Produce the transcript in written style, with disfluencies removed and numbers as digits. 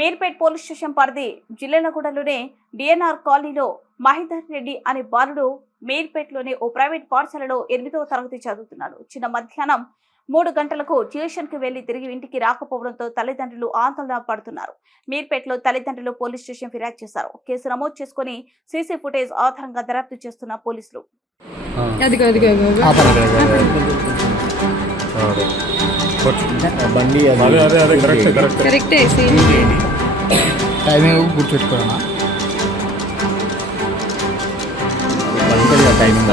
Meerpet police station పరిధి జిల్లెనగూడలోని DNR కాలనీలో మహిధర్ రెడ్డి అనే బాలుడు మీర్పేట్లోని ఓ ప్రైవేట్ పాఠశాలలో 8వ తరగతి చదువుతున్నాడు. చిన్న మధ్యాహ్నం 3 గంటలకు ట్యూషన్ కి వెళ్లి తిరిగి ఇంటికి రాకపోవడంతో తల్లిదండ్రులు ఆందోళన పడుతున్నారు. మీర్పేట్లో తల్లిదండ్రులు పోలీస్ స్టేషన్ ఫిర్యాదు చేశారు. కేసు నమోదు చేసుకుని సీసీ ఫుటేజ్ ఆధారంగా దర్యాప్తు చేస్తున్న పోలీసులు బండి టైమింగ్ గుర్తుపెట్టుకోనా టైమింగ్